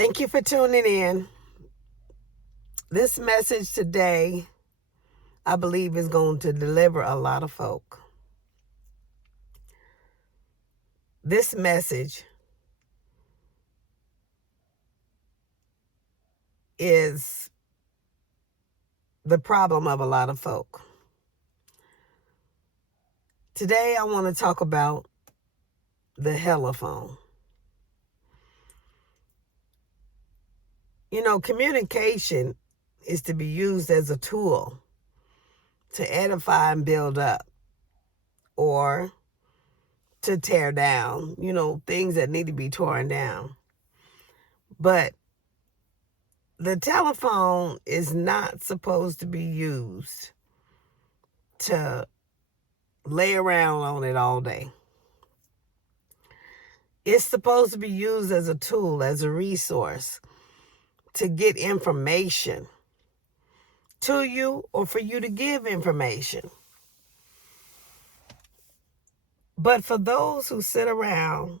Thank you for tuning in. This message today, I believe, is going to deliver a lot of folk. This message is the problem of a lot of folk. Today, I want to talk about the telephone. Communication is to be used as a tool to edify and build up, or to tear down, things that need to be torn down. But the telephone is not supposed to be used to lay around on it all day. It's supposed to be used as a tool, as a resource to get information to you or for you to give information. But for those who sit around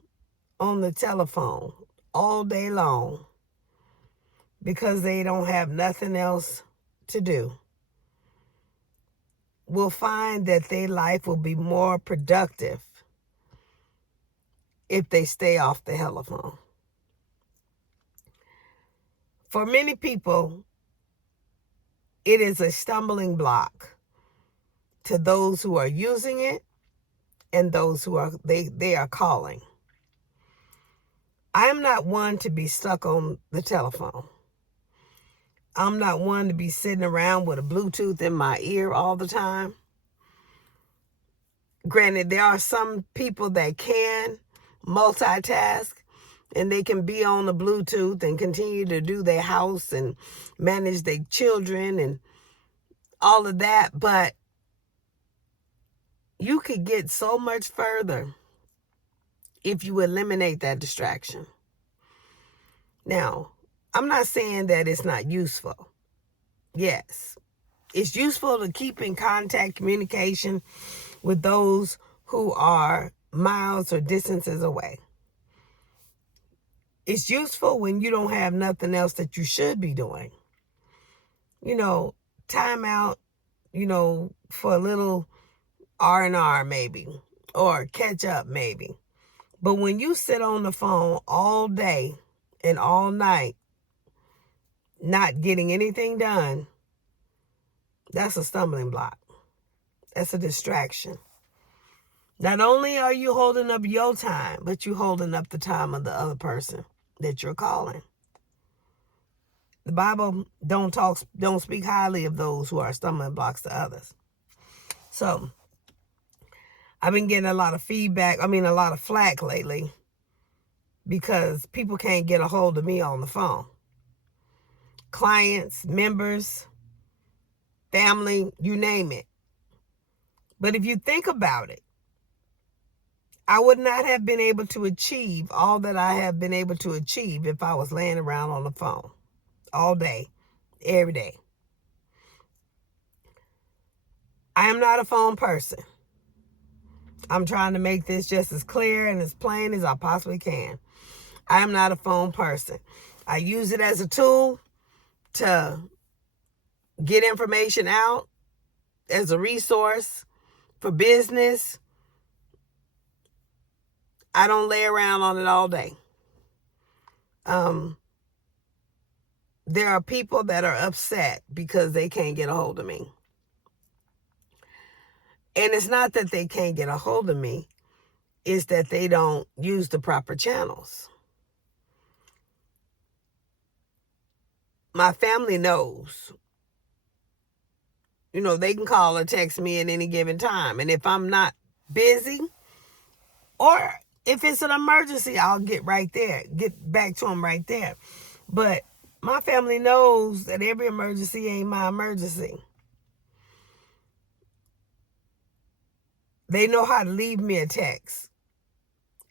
on the telephone all day long because they don't have nothing else to do, will find that their life will be more productive if they stay off the telephone. For many people, it is a stumbling block to those who are using it and those who are they are calling. I'm not one to be stuck on the telephone. I'm not one to be sitting around with a Bluetooth in my ear all the time. Granted, there are some people that can multitask and they can be on the Bluetooth and continue to do their house and manage their children and all of that. But you could get so much further if you eliminate that distraction. Now, I'm not saying that it's not useful. Yes, it's useful to keep in contact, communication with those who are miles or distances away. It's useful when you don't have nothing else that you should be doing. Time out, for a little R&R maybe, or catch up maybe. But when you sit on the phone all day and all night, not getting anything done, that's a stumbling block. That's a distraction. Not only are you holding up your time, but you're holding up the time of the other person that you're calling. The Bible don't speak highly of those who are stumbling blocks to others. So I've been getting a lot of a lot of flack lately because people can't get a hold of me on the phone. Clients, members, family, you name it. But if you think about it, I would not have been able to achieve all that I have been able to achieve if I was laying around on the phone all day, every day. I am not a phone person. I'm trying to make this just as clear and as plain as I possibly can. I am not a phone person. I use it as a tool to get information out, as a resource for business. I don't lay around on it all day. There are people that are upset because they can't get a hold of me. And it's not that they can't get a hold of me. It's that they don't use the proper channels. My family knows. They can call or text me at any given time. And if I'm not busy, or if it's an emergency, I'll get back to them right there. But my family knows that every emergency ain't my emergency. They know how to leave me a text.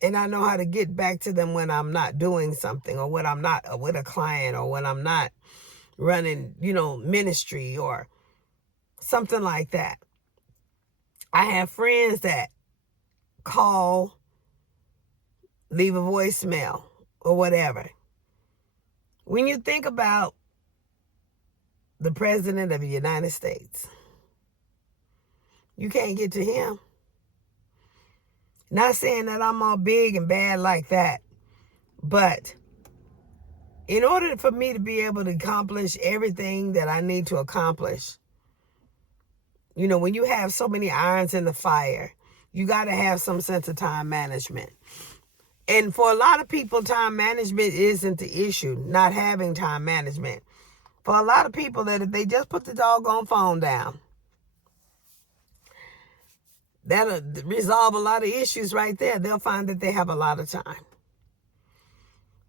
And I know how to get back to them when I'm not doing something, or when I'm not with a client, or when I'm not running, ministry or something like that. I have friends that call, leave a voicemail or whatever. When you think about the President of the United States, you can't get to him. Not saying that I'm all big and bad like that, but in order for me to be able to accomplish everything that I need to accomplish, when you have so many irons in the fire, you got to have some sense of time management. And for a lot of people, time management isn't the issue, not having time management. For a lot of people, that if they just put the doggone phone down, that'll resolve a lot of issues right there. They'll find that they have a lot of time.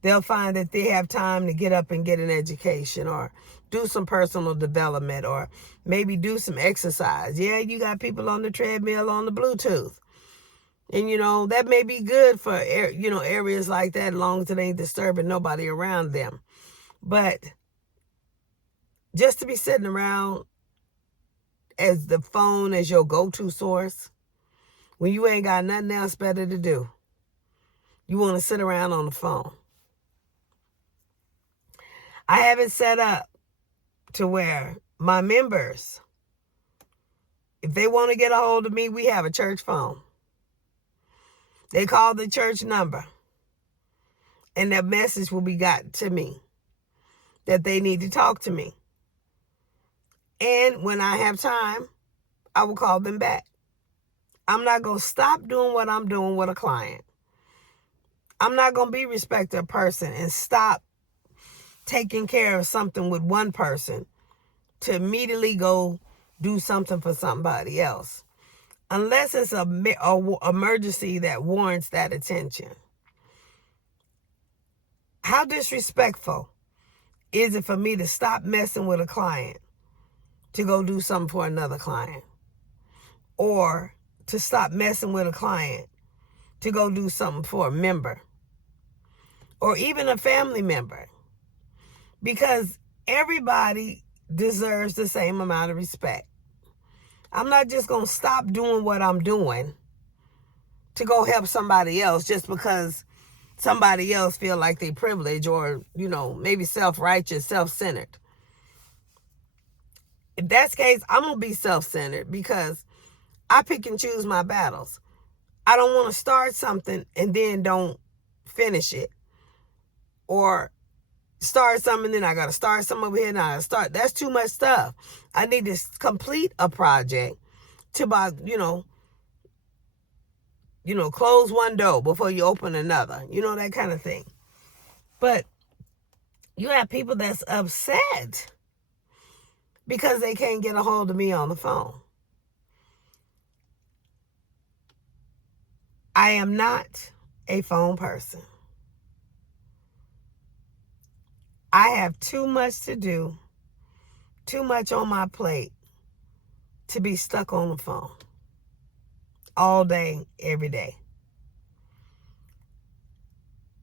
They'll find that they have time to get up and get an education or do some personal development or maybe do some exercise. Yeah, you got people on the treadmill on the Bluetooth. And, that may be good for, areas like that as long as it ain't disturbing nobody around them. But just to be sitting around as the phone as your go-to source, when you ain't got nothing else better to do, you want to sit around on the phone. I have it set up to where my members, if they want to get a hold of me, we have a church phone. They call the church number, and that message will be got to me that they need to talk to me. And when I have time, I will call them back. I'm not going to stop doing what I'm doing with a client. I'm not going to be respect a person and stop taking care of something with one person to immediately go do something for somebody else. Unless it's an emergency that warrants that attention. How disrespectful is it for me to stop messing with a client to go do something for another client? Or to stop messing with a client to go do something for a member? Or even a family member? Because everybody deserves the same amount of respect. I'm not just going to stop doing what I'm doing to go help somebody else just because somebody else feel like they privileged or, maybe self-righteous, self-centered. If that's the case, I'm going to be self-centered because I pick and choose my battles. I don't want to start something and then don't finish it. Or start something and then I got to start something over here and I got to start. That's too much stuff. I need to complete a project to about, close one door before you open another. That kind of thing. But you have people that's upset because they can't get a hold of me on the phone. I am not a phone person. I have too much to do, too much on my plate to be stuck on the phone all day, every day.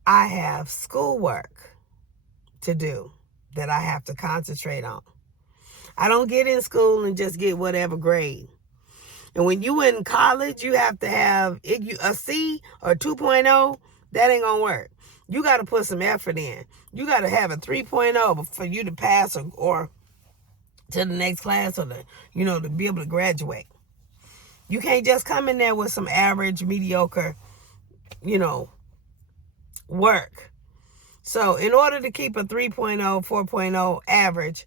I have schoolwork to do that I have to concentrate on. I don't get in school and just get whatever grade. And when you in college, you have to have a C or 2.0. That ain't going to work. You got to put some effort in. You got to have a 3.0 for you to pass or to the next class or to be able to graduate. You can't just come in there with some average, mediocre, work. So in order to keep a 3.0, 4.0 average,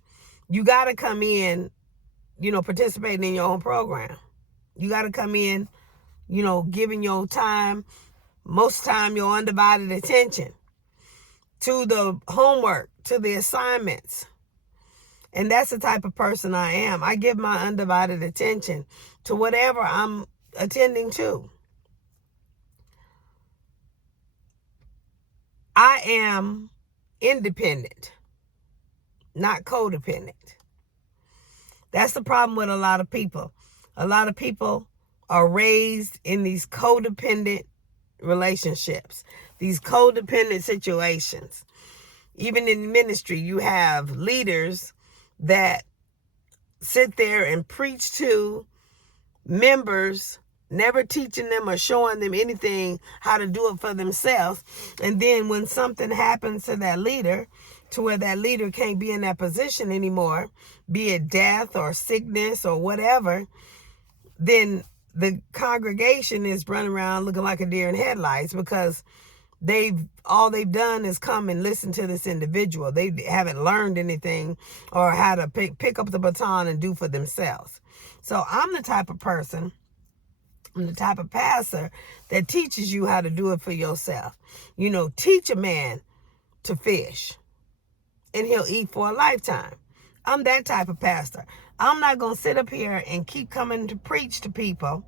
you got to come in, participating in your own program. You got to come in, giving your time, most time your undivided attention to the homework, to the assignments. And that's the type of person I am. I give my undivided attention to whatever I'm attending to. I am independent, not codependent. That's the problem with a lot of people. A lot of people are raised in these codependent relationships, these codependent situations. Even in ministry, you have leaders that sit there and preach to members, never teaching them or showing them anything how to do it for themselves. And then when something happens to that leader, to where that leader can't be in that position anymore, be it death or sickness or whatever, then the congregation is running around looking like a deer in headlights because all they've done is come and listen to this individual. They haven't learned anything or how to pick up the baton and do for themselves. So I'm the type of person, I'm the type of pastor that teaches you how to do it for yourself. Teach a man to fish and he'll eat for a lifetime. I'm that type of pastor. I'm not going to sit up here and keep coming to preach to people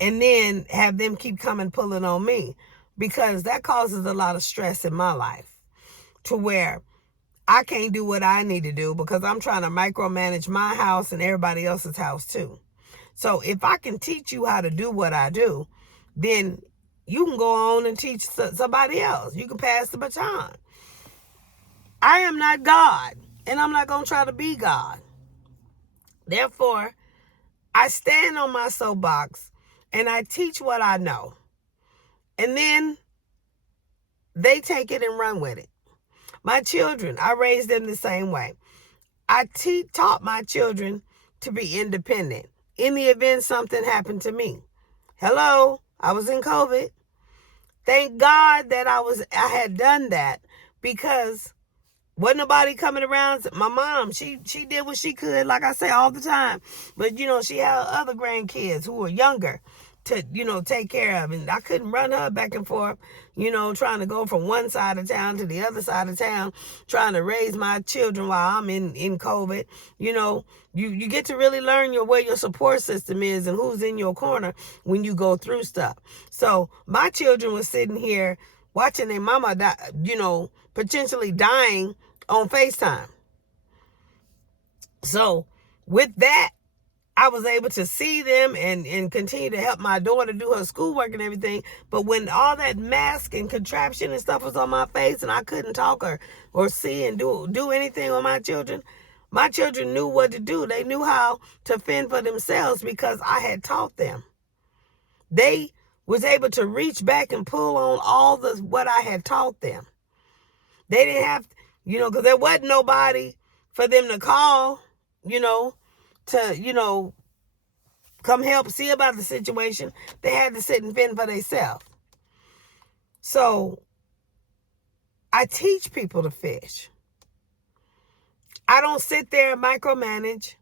and then have them keep coming pulling on me, because that causes a lot of stress in my life to where I can't do what I need to do because I'm trying to micromanage my house and everybody else's house too. So if I can teach you how to do what I do, then you can go on and teach somebody else. You can pass the baton. I am not God, and I'm not going to try to be God. Therefore, I stand on my soapbox and I teach what I know. And then they take it and run with it. My children, I raised them the same way. I taught my children to be independent in the event something happened to me. Hello, I was in COVID. Thank God that I had done that, because wasn't nobody coming around. My mom, she did what she could, like I say all the time. But, she had other grandkids who were younger to, take care of. And I couldn't run her back and forth, trying to go from one side of town to the other side of town, trying to raise my children while I'm in COVID. You get to really learn where your support system is and who's in your corner when you go through stuff. So my children were sitting here watching their mama die, potentially dying on FaceTime. So with that, I was able to see them and continue to help my daughter do her schoolwork and everything. But when all that mask and contraption and stuff was on my face and I couldn't talk or see and do anything with my children knew what to do. They knew how to fend for themselves because I had taught them. They was able to reach back and pull on all what I had taught them. They didn't have, because there wasn't nobody for them to call, to, come help see about the situation. They had to sit and fend for themselves. So I teach people to fish. I don't sit there and micromanage.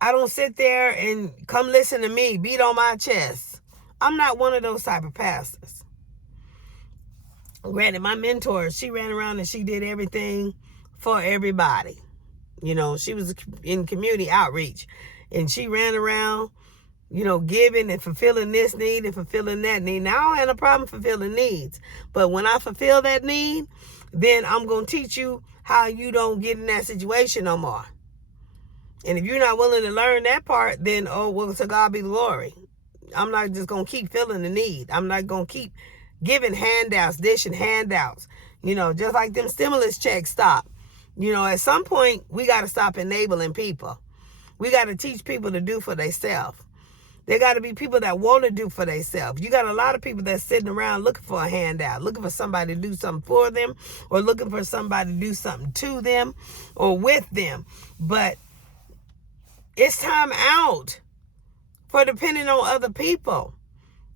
I don't sit there and come listen to me, beat on my chest. I'm not one of those type of pastors. Granted, my mentor, she ran around and she did everything for everybody. She was in community outreach and she ran around, giving and fulfilling this need and fulfilling that need. Now, I don't have a problem fulfilling needs, but when I fulfill that need, then I'm going to teach you how you don't get in that situation no more. And if you're not willing to learn that part, then, to God be the glory. I'm not just going to keep filling the need. I'm not going to keep giving handouts, dishing handouts, just like them stimulus checks stop. At some point, we got to stop enabling people. We got to teach people to do for themselves. There got to be people that want to do for themselves. You got a lot of people that's sitting around looking for a handout, looking for somebody to do something for them, or looking for somebody to do something to them or with them. But it's time out for depending on other people.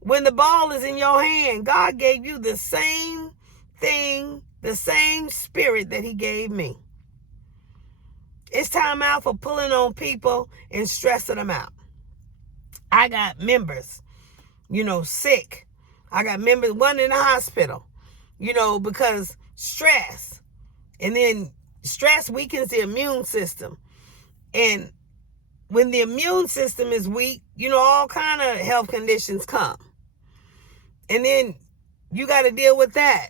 When the ball is in your hand, God gave you the same thing, the same spirit that he gave me. It's time out for pulling on people and stressing them out. I got members, sick. I got members, one in the hospital, because stress. And then stress weakens the immune system. And when the immune system is weak, all kind of health conditions come. And then you got to deal with that.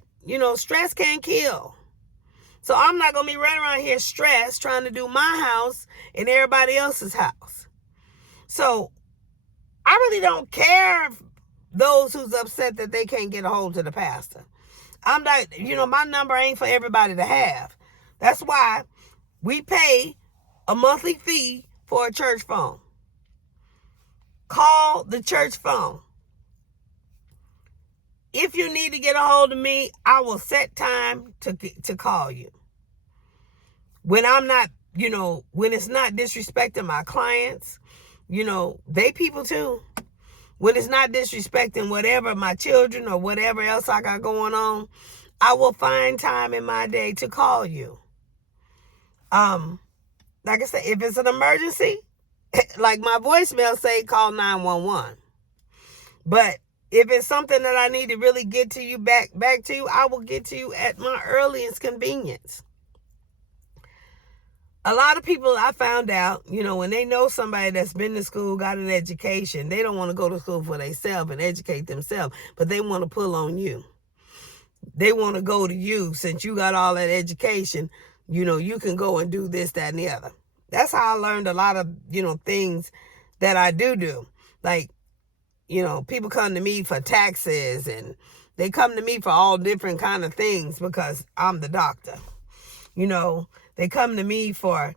Stress can kill. So I'm not going to be running around here stressed trying to do my house and everybody else's house. So I really don't care those who's upset that they can't get a hold of the pastor. I'm not, my number ain't for everybody to have. That's why we pay a monthly fee for a church phone. Call the church phone. If you need to get a hold of me, I will set time to call you. when I'm not, when it's not disrespecting my clients, they people too. When it's not disrespecting whatever my children or whatever else I got going on, I will find time in my day to call you. Like I said, if it's an emergency, like my voicemail say, call 911. But if it's something that I need to really get to you back to you, I will get to you at my earliest convenience. A lot of people, I found out, when they know somebody that's been to school, got an education, they don't want to go to school for themselves and educate themselves, but they want to pull on you. They want to go to you since you got all that education, you can go and do this, that, and the other. That's how I learned a lot of, things that I do. Like, people come to me for taxes and they come to me for all different kind of things because I'm the doctor. They come to me for,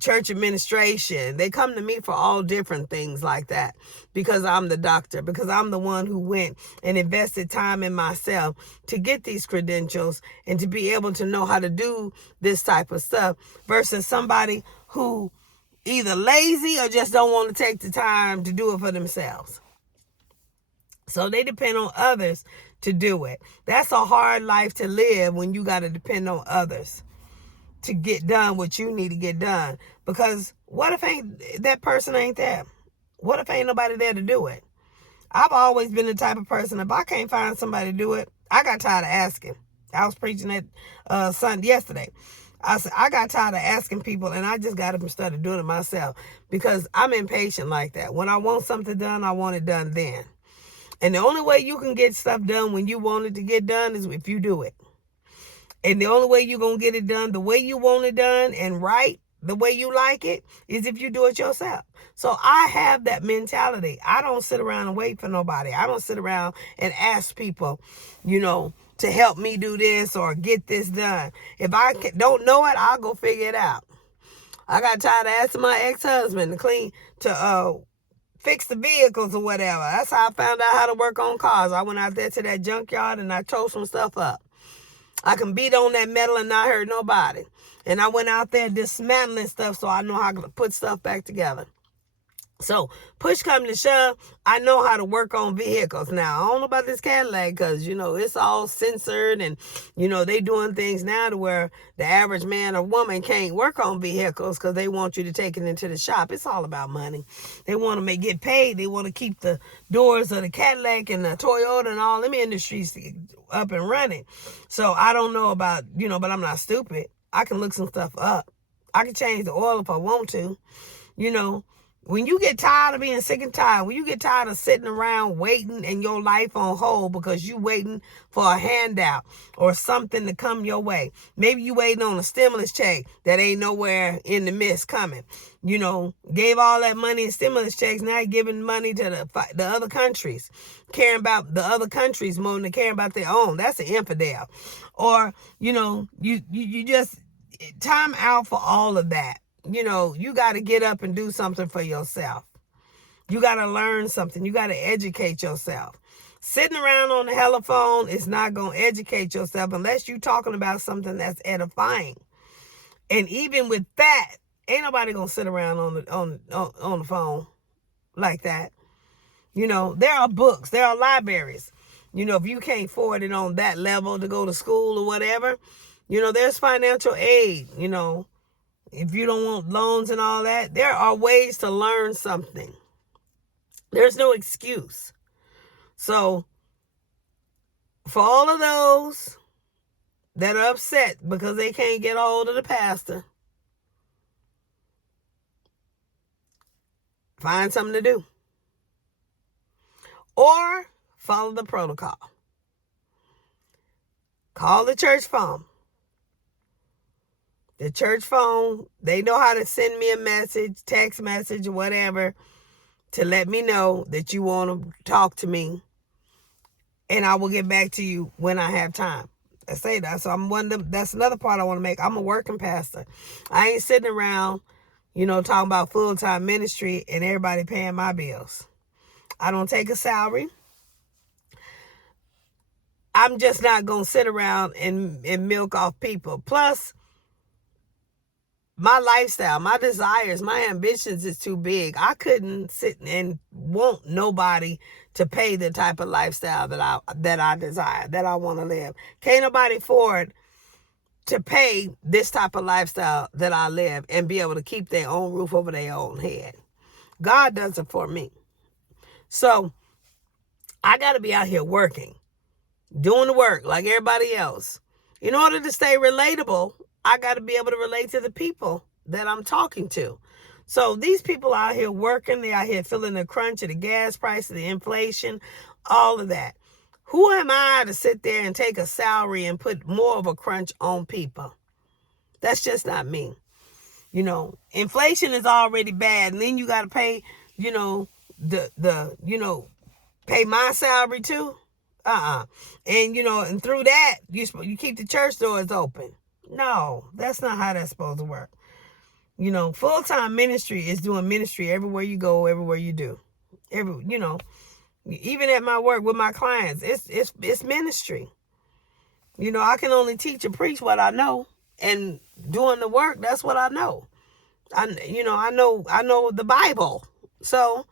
church administration. They come to me for all different things like that because I'm the doctor, because I'm the one who went and invested time in myself to get these credentials and to be able to know how to do this type of stuff versus somebody who either lazy or just don't want to take the time to do it for themselves. So they depend on others to do it. That's a hard life to live when you got to depend on others to get done what you need to get done. Because what if that person ain't there? What if ain't nobody there to do it? I've always been the type of person, if I can't find somebody to do it, I got tired of asking. I was preaching at Sunday yesterday. I said, I got tired of asking people, and I just got up and started doing it myself because I'm impatient like that. When I want something done, I want it done then. And the only way you can get stuff done when you want it to get done is if you do it. And the only way you're going to get it done the way you want it done and right, the way you like it, is if you do it yourself. So I have that mentality. I don't sit around and wait for nobody. I don't sit around and ask people, to help me do this or get this done. If I don't know it, I'll go figure it out. I got tired of asking my ex-husband to fix the vehicles or whatever. That's how I found out how to work on cars. I went out there to that junkyard and I tore some stuff up. I can beat on that metal and not hurt nobody. And I went out there dismantling stuff so I know how to put stuff back together. So push come to shove, I know how to work on vehicles. Now, I don't know about this Cadillac because, it's all censored and, they doing things now to where the average man or woman can't work on vehicles because they want you to take it into the shop. It's all about money. They want to get paid. They want to keep the doors of the Cadillac and the Toyota and all them industries up and running. So I don't know about, but I'm not stupid. I can look some stuff up. I can change the oil if I want to, When you get tired of being sick and tired, when you get tired of sitting around waiting in your life on hold because you waiting for a handout or something to come your way. Maybe you waiting on a stimulus check that ain't nowhere in the midst coming. Gave all that money in stimulus checks. Now you're giving money to the other countries, caring about the other countries more than caring about their own. That's an infidel. Or, you just time out for all of that. You got to get up and do something for yourself. You got to learn something. You got to educate yourself. Sitting around on the telephone is not going to educate yourself unless you're talking about something that's edifying. And even with that, ain't nobody going to sit around on the phone like that. There are books, there are libraries. If you can't afford it on that level to go to school or whatever, there's financial aid, If you don't want loans and all that, there are ways to learn something. There's no excuse. So, for all of those that are upset because they can't get a hold of the pastor, find something to do. Or follow the protocol. Call the church phone. The church phone, they know how to send me a message, text message, or whatever, to let me know that you want to talk to me. And I will get back to you when I have time. I say that. So that's another part I want to make. I'm a working pastor. I ain't sitting around, talking about full-time ministry and everybody paying my bills. I don't take a salary. I'm just not going to sit around and milk off people. Plus, my lifestyle, my desires, my ambitions is too big. I couldn't sit and want nobody to pay the type of lifestyle that I desire, that I want to live. Can't nobody afford to pay this type of lifestyle that I live and be able to keep their own roof over their own head. God does it for me. So I got to be out here working, doing the work like everybody else. In order to stay relatable, I got to be able to relate to the people that I'm talking to. So these people out here working, they out here feeling the crunch of the gas price, the inflation, all of that. Who am I to sit there and take a salary and put more of a crunch on people? That's just not me. You know, inflation is already bad, and then you got to pay, you know, pay my salary too. And you know, and through that, you keep the church doors open. No, that's not how that's supposed to work. You know, full-time ministry is doing ministry everywhere you go, everywhere you do. Even at my work with my clients, it's ministry. You know, I can only teach and preach what I know, and doing the work, that's what I know. I know the Bible. So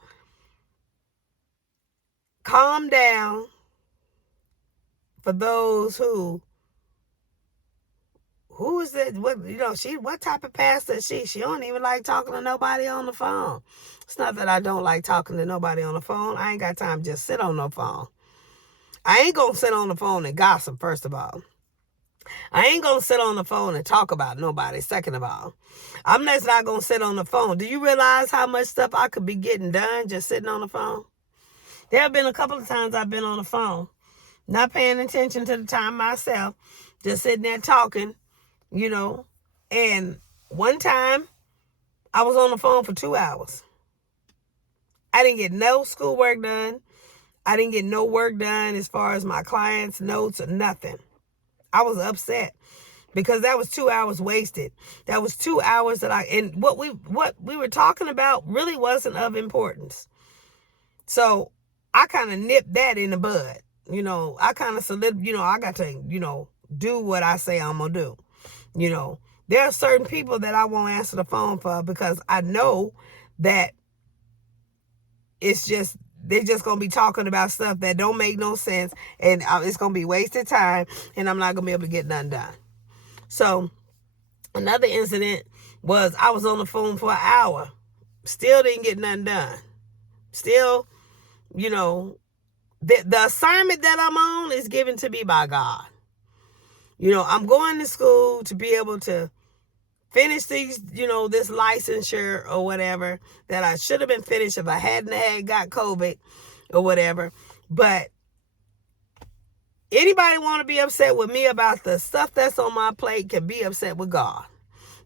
calm down for those who is that? What type of pastor is she? She don't even like talking to nobody on the phone. It's not that I don't like talking to nobody on the phone. I ain't got time to just sit on no phone. I ain't gonna sit on the phone and gossip, first of all. I ain't gonna sit on the phone and talk about nobody, second of all. I'm just not gonna sit on the phone. Do you realize how much stuff I could be getting done just sitting on the phone? There have been a couple of times I've been on the phone, not paying attention to the time myself, just sitting there talking, you know. And one time, I was on the phone for 2 hours. I didn't get no schoolwork done. I didn't get no work done as far as my clients' notes or nothing. I was upset because that was 2 hours wasted. That was 2 hours and what we were talking about really wasn't of importance. So I kind of nipped that in the bud. You know, I kind of I got to, do what I say I'm going to do. You know, there are certain people that I won't answer the phone for because I know that they're just going to be talking about stuff that don't make no sense, and it's going to be wasted time, and I'm not going to be able to get nothing done. So another incident was I was on the phone for an hour. Still didn't get nothing done. Still, the assignment that I'm on is given to me by God. I'm going to school to be able to finish these, this licensure or whatever that I should have been finished if I hadn't got COVID or whatever. But anybody want to be upset with me about the stuff that's on my plate can be upset with God,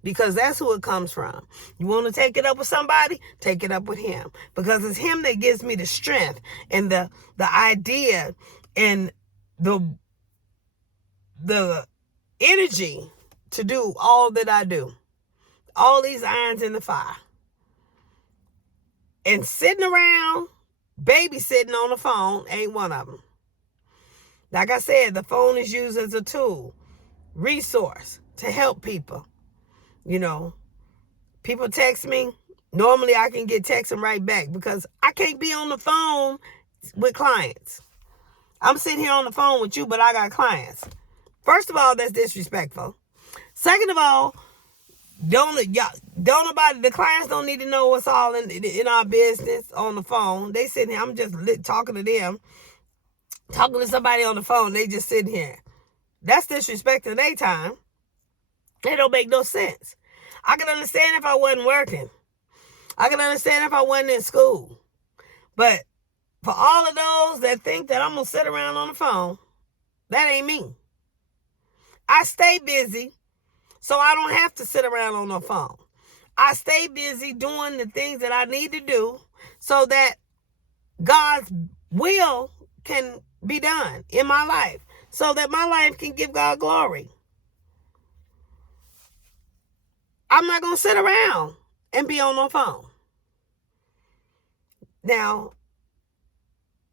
because that's who it comes from. You want to take it up with somebody? Take it up with him, because it's him that gives me the strength and the idea and the energy to do all that I do. All these irons in the fire. And sitting around, babysitting on the phone ain't one of them. Like I said, the phone is used as a tool, resource to help people. People text me. Normally I can get texting right back because I can't be on the phone with clients. I'm sitting here on the phone with you, but I got clients. First of all, that's disrespectful. Second of all, the clients don't need to know what's all in our business on the phone. They sitting here, I'm just talking to them, talking to somebody on the phone. They just sitting here. That's disrespecting their time. It don't make no sense. I can understand if I wasn't working. I can understand if I wasn't in school. But for all of those that think that I'm going to sit around on the phone, that ain't me. I stay busy so I don't have to sit around on the phone. I stay busy doing the things that I need to do so that God's will can be done in my life, so that my life can give God glory. I'm not going to sit around and be on no phone. Now,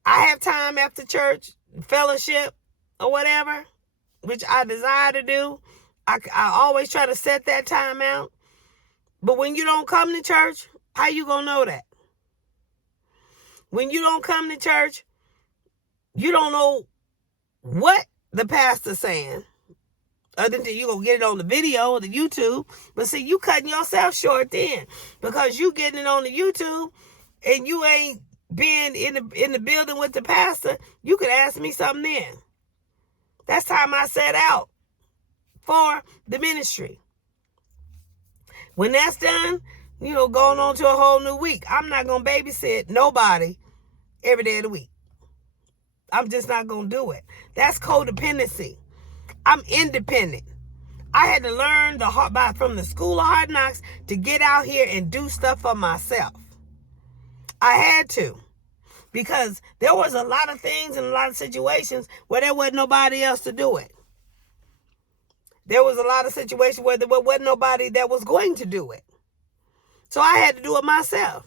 I have time after church, fellowship, or whatever, which I desire to do. I always try to set that time out. But when you don't come to church, how you gonna know that? When you don't come to church, you don't know what the pastor's saying. Other than you gonna get it on the video or the YouTube. But see, you cutting yourself short then. Because you getting it on the YouTube and you ain't been in the building with the pastor, you could ask me something then. That's time I set out for the ministry. When that's done, going on to a whole new week. I'm not going to babysit nobody every day of the week. I'm just not going to do it. That's codependency. I'm independent. I had to learn from the school of hard knocks to get out here and do stuff for myself. I had to. Because there was a lot of things and a lot of situations where there wasn't nobody else to do it. There was a lot of situations where there wasn't nobody that was going to do it. So I had to do it myself.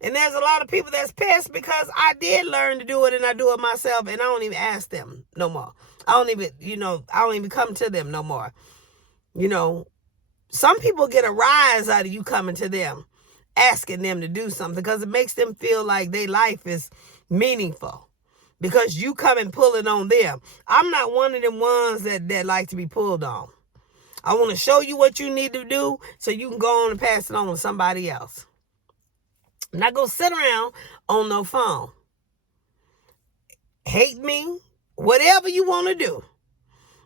And there's a lot of people that's pissed because I did learn to do it and I do it myself and I don't even ask them no more. I don't even come to them no more. Some people get a rise out of you coming to them, asking them to do something because it makes them feel like their life is meaningful because you come and pull it on them. I'm not one of them ones that like to be pulled on. I want to show you what you need to do so you can go on and pass it on to somebody else. I'm not going to sit around on no phone. Hate me, whatever you want to do.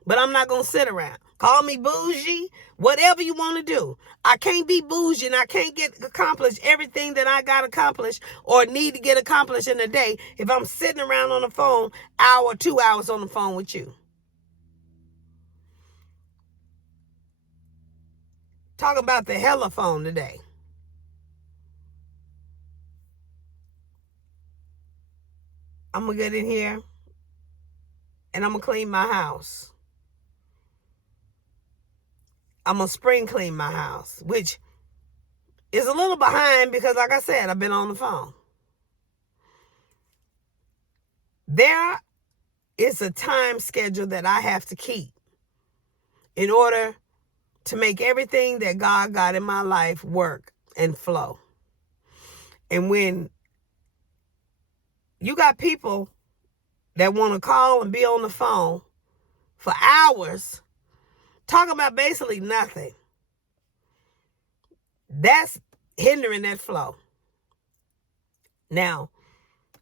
But I'm not going to sit around. Call me bougie, whatever you want to do. I can't be bougie and I can't accomplish everything that I got accomplished or need to get accomplished in a day if I'm sitting around on the phone, hour, 2 hours on the phone with you. Talk about the telephone today. I'm going to get in here and I'm going to clean my house. I'm going to spring clean my house, which is a little behind because, like I said, I've been on the phone. There is a time schedule that I have to keep in order to make everything that God got in my life work and flow. And when you got people that want to call and be on the phone for hours, talking about basically nothing, that's hindering that flow. Now,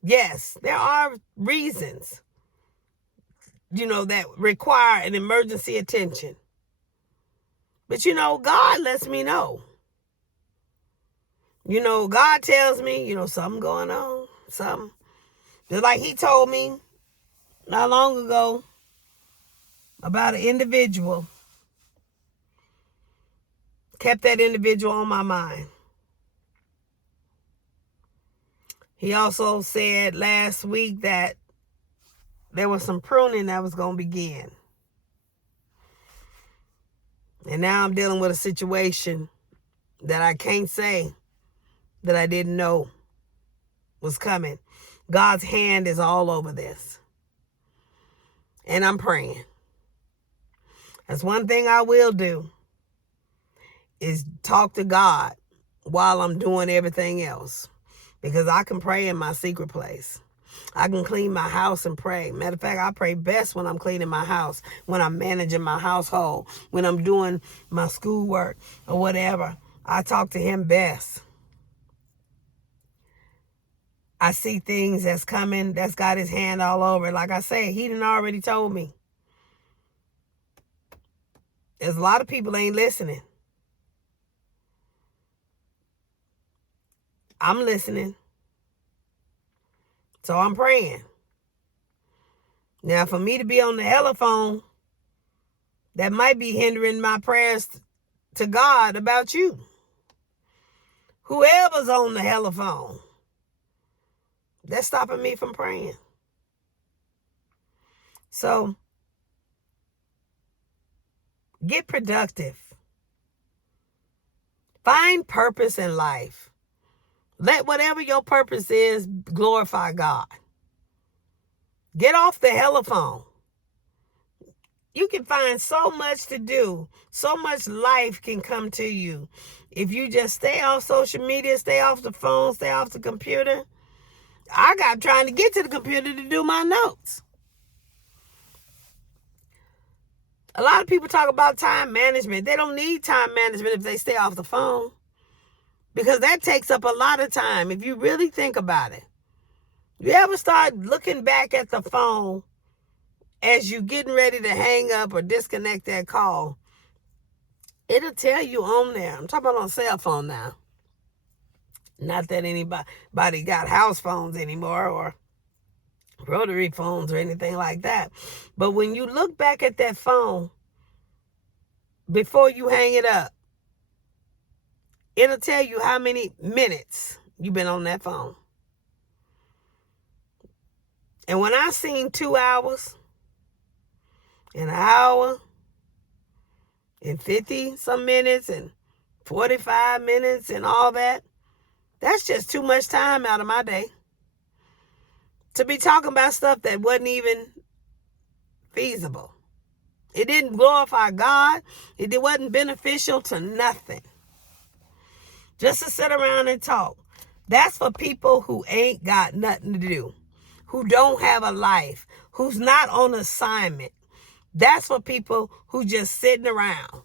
yes, there are reasons, that require an emergency attention. But, God lets me know. God tells me, something going on, something. Just like he told me not long ago about an individual. Kept that individual on my mind. He also said last week that there was some pruning that was going to begin. And now I'm dealing with a situation that I can't say that I didn't know was coming. God's hand is all over this. And I'm praying. That's one thing I will do, is talk to God while I'm doing everything else. Because I can pray in my secret place. I can clean my house and pray. Matter of fact, I pray best when I'm cleaning my house, when I'm managing my household, when I'm doing my schoolwork or whatever. I talk to him best. I see things that's coming, that's got his hand all over it. Like I said, he done already told me. There's a lot of people ain't listening. I'm listening. So I'm praying. Now, for me to be on the telephone, that might be hindering my prayers to God about you. Whoever's on the telephone, that's stopping me from praying. So, get productive. Find purpose in life. Let whatever your purpose is glorify God. Get off the telephone. You can find so much to do. So much life can come to you. If you just stay off social media, stay off the phone, stay off the computer. I got trying to get to the computer to do my notes. A lot of people talk about time management. They don't need time management if they stay off the phone, because that takes up a lot of time if you really think about it. You ever start looking back at the phone as you getting ready to hang up or disconnect that call? It'll tell you on there. I'm talking about on cell phone now. Not that anybody got house phones anymore or rotary phones or anything like that. But when you look back at that phone before you hang it up, it'll tell you how many minutes you've been on that phone. And when I seen 2 hours, an hour, and 50 some minutes, and 45 minutes, and all that, that's just too much time out of my day to be talking about stuff that wasn't even feasible. It didn't glorify God. It wasn't beneficial to nothing. Just to sit around and talk. That's for people who ain't got nothing to do, who don't have a life, who's not on assignment. That's for people who just sitting around.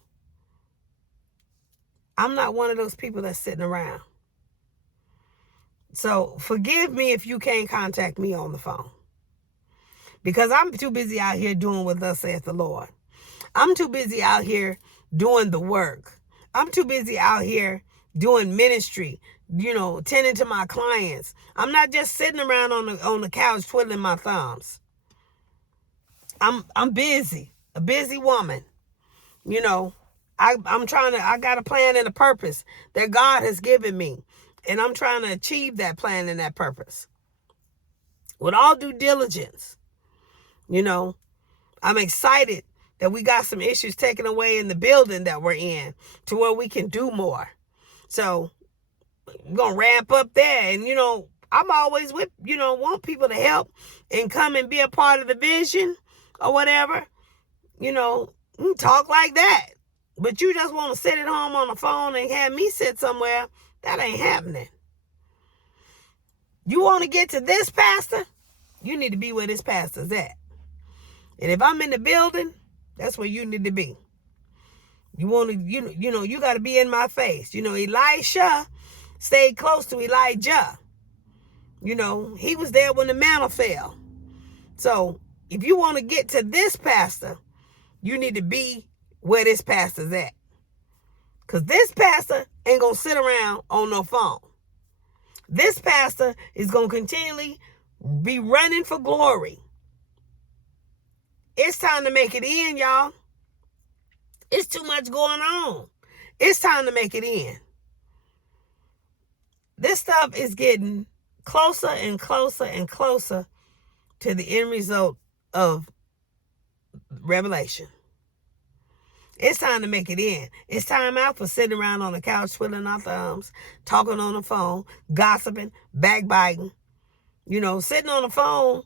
I'm not one of those people that's sitting around. So forgive me if you can't contact me on the phone, because I'm too busy out here doing what thus saith the Lord. I'm too busy out here doing the work. I'm too busy out here doing ministry, tending to my clients. I'm not just sitting around on the couch twiddling my thumbs. I'm busy, a busy woman. I got a plan and a purpose that God has given me. And I'm trying to achieve that plan and that purpose with all due diligence. I'm excited that we got some issues taken away in the building that we're in to where we can do more. So we're going to ramp up there. And, I'm always want people to help and come and be a part of the vision or whatever. Talk like that. But you just want to sit at home on the phone and have me sit somewhere. That ain't happening. You want to get to this pastor? You need to be where this pastor's at. And if I'm in the building, that's where you need to be. You want to, you got to be in my face. Elisha stayed close to Elijah. He was there when the mantle fell. So if you want to get to this pastor, you need to be where this pastor's at. Because this pastor ain't going to sit around on no phone. This pastor is going to continually be running for glory. It's time to make it in, y'all. It's too much going on. It's time to make it in. This stuff is getting closer and closer and closer to the end result of Revelation. It's time to make it in. It's time out for sitting around on the couch, twiddling our thumbs, talking on the phone, gossiping, backbiting. Sitting on the phone,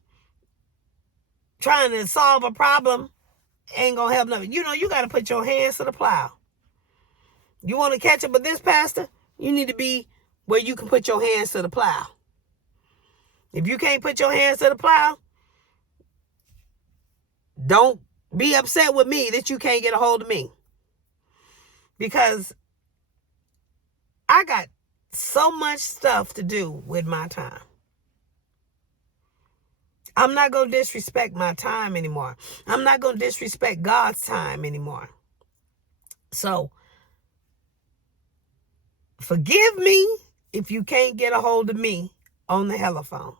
trying to solve a problem, ain't going to help nothing. You got to put your hands to the plow. You want to catch up with this pastor? You need to be where you can put your hands to the plow. If you can't put your hands to the plow, don't be upset with me that you can't get a hold of me. Because I got so much stuff to do with my time. I'm not going to disrespect my time anymore. I'm not going to disrespect God's time anymore. So, forgive me if you can't get a hold of me on the telephone.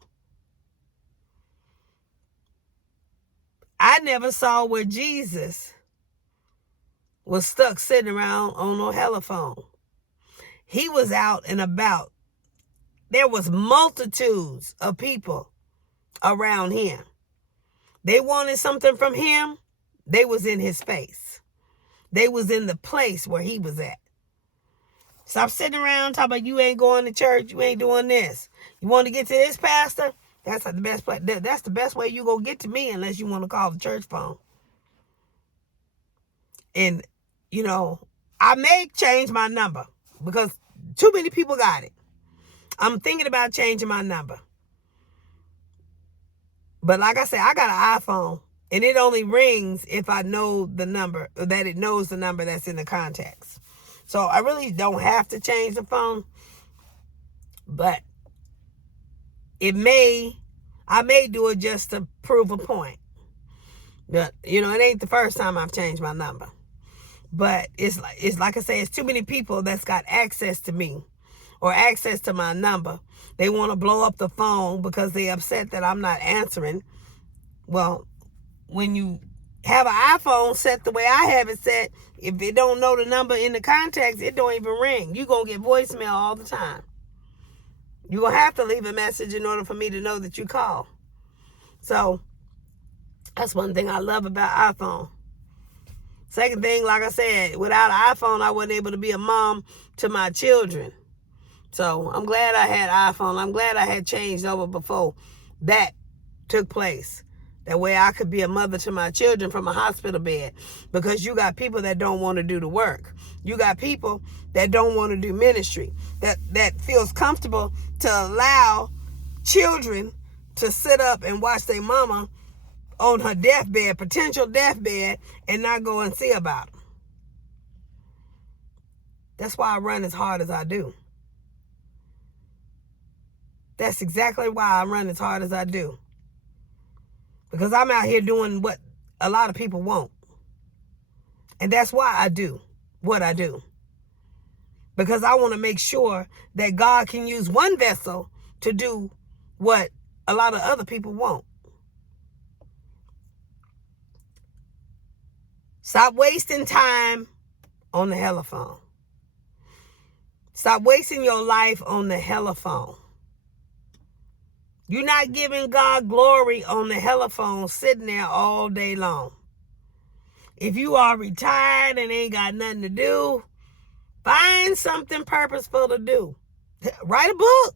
I never saw where Jesus was stuck sitting around on no telephone. He was out and about. There was multitudes of people around him. They wanted something from him. They was in his face. They was in the place where he was at. Stop sitting around talking about you ain't going to church. You ain't doing this. You want to get to this pastor? That's the best place. That's the best way you gonna get to me, unless you want to call the church phone. And, I may change my number because too many people got it. I'm thinking about changing my number. But like I said, I got an iPhone, and it only rings if I know the number, that it knows the number that's in the contacts. So I really don't have to change the phone, but I may do it just to prove a point. But, it ain't the first time I've changed my number. But it's like I say, it's too many people that's got access to me or access to my number. They want to blow up the phone because they upset that I'm not answering. Well, when you have an iPhone set the way I have it set, if it don't know the number in the contacts, it don't even ring. You're going to get voicemail all the time. You're going to have to leave a message in order for me to know that you call. So that's one thing I love about iPhone. Second thing, like I said, without an iPhone, I wasn't able to be a mom to my children. So I'm glad I had iPhone. I'm glad I had changed over before that took place. That way I could be a mother to my children from a hospital bed. Because you got people that don't want to do the work. You got people that don't want to do ministry. That feels comfortable to allow children to sit up and watch their mama on her deathbed, potential deathbed, and not go and see about them. That's why I run as hard as I do. That's exactly why I run as hard as I do. Because I'm out here doing what a lot of people won't. And that's why I do what I do. Because I want to make sure that God can use one vessel to do what a lot of other people won't. Stop wasting time on the telephone. Stop wasting your life on the telephone. You're not giving God glory on the telephone sitting there all day long. If you are retired and ain't got nothing to do, find something purposeful to do. Write a book.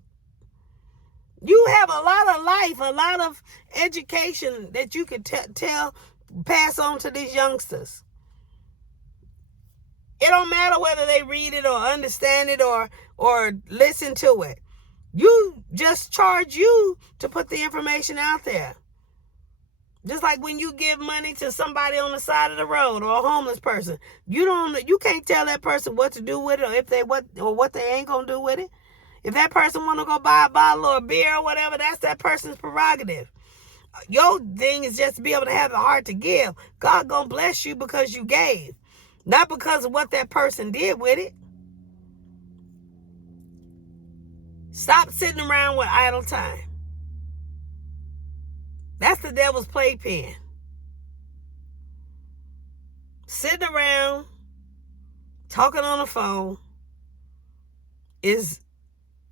You have a lot of life, a lot of education that you could pass on to these youngsters. It don't matter whether they read it or understand it or listen to it. You just charge you to put the information out there. Just like when you give money to somebody on the side of the road or a homeless person, you can't tell that person what to do with it or what they ain't gonna do with it. If that person want to go buy a bottle or a beer or whatever, that's that person's prerogative. Your thing is just to be able to have the heart to give. God gonna bless you because you gave, not because of what that person did with it. Stop sitting around with idle time. That's the devil's playpen. Sitting around talking on the phone is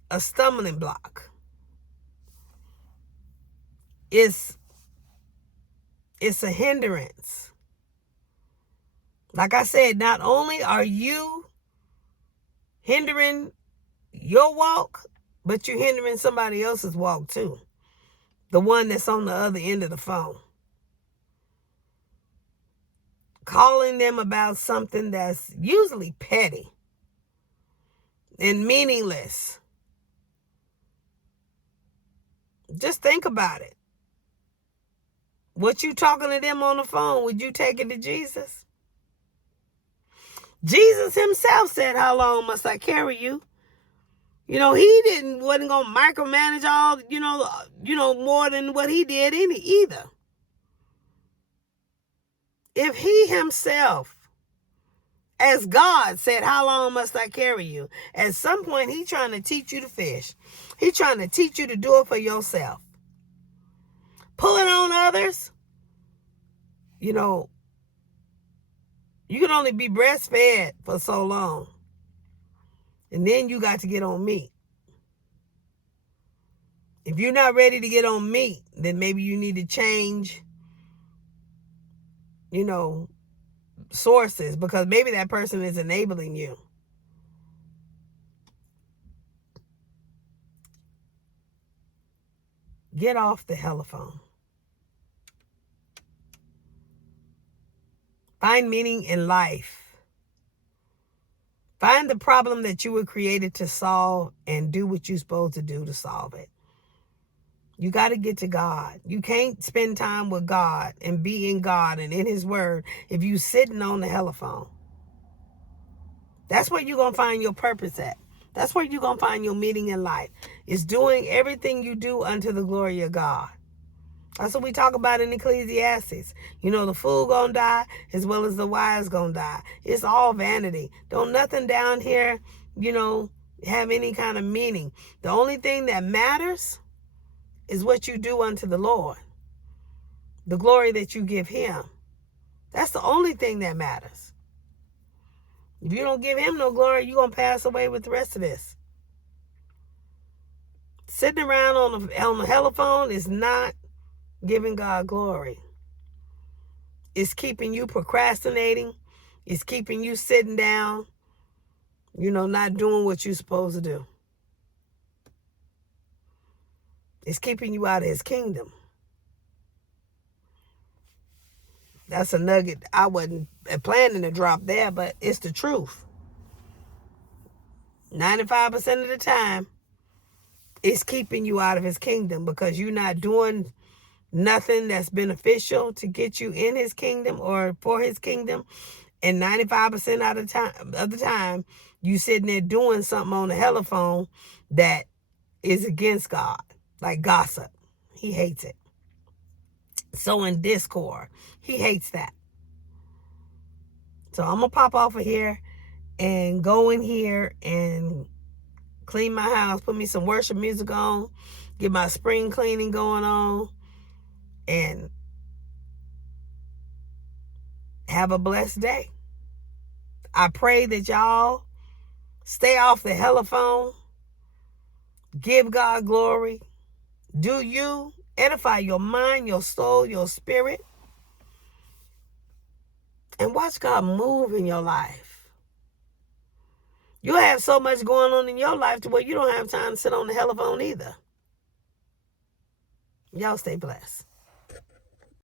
a stumbling block. It's a hindrance. Like I said, not only are you hindering your walk, but you're hindering somebody else's walk too. The one that's on the other end of the phone. Calling them about something that's usually petty and meaningless. Just think about it. What you talking to them on the phone, would you take it to Jesus? Jesus himself said, "How long must I carry you?" He wasn't going to micromanage all, more than what he did either. If he himself, as God, said, "How long must I carry you?" At some point, he's trying to teach you to fish. He's trying to teach you to do it for yourself. Pulling on others, you can only be breastfed for so long. And then you got to get on meat. If you're not ready to get on meat, then maybe you need to change, sources, because maybe that person is enabling you. Get off the telephone. Find meaning in life. Find the problem that you were created to solve and do what you're supposed to do to solve it. You got to get to God. You can't spend time with God and be in God and in his word if you sitting on the telephone. That's where you're going to find your purpose at. That's where you're going to find your meaning in life. It's doing everything you do unto the glory of God. That's what we talk about in Ecclesiastes. You know, the fool gonna die as well as the wise gonna die. It's all vanity. Don't nothing down here, you know, have any kind of meaning. The only thing that matters is what you do unto the Lord. The glory that you give him. That's the only thing that matters. If you don't give him no glory, you're gonna pass away with the rest of this. Sitting around on the telephone is not giving God glory. It's keeping you procrastinating. It's keeping you sitting down, you know, not doing what you're supposed to do. It's keeping you out of his kingdom. That's a nugget I wasn't planning to drop there, but it's the truth. 95% of the time, it's keeping you out of his kingdom because you're not doing nothing that's beneficial to get you in his kingdom or for his kingdom. And 95% of the time, you sitting there doing something on the telephone that is against God, like gossip. He hates it. Sowing discord. He hates that. So I'm going to pop off of here and go in here and clean my house, put me some worship music on, get my spring cleaning going on, and have a blessed day. I pray that y'all stay off the telephone, give God glory, do you, edify your mind, your soul, your spirit, and watch God move in your life. You'll have so much going on in your life to where you don't have time to sit on the telephone either. Y'all stay blessed.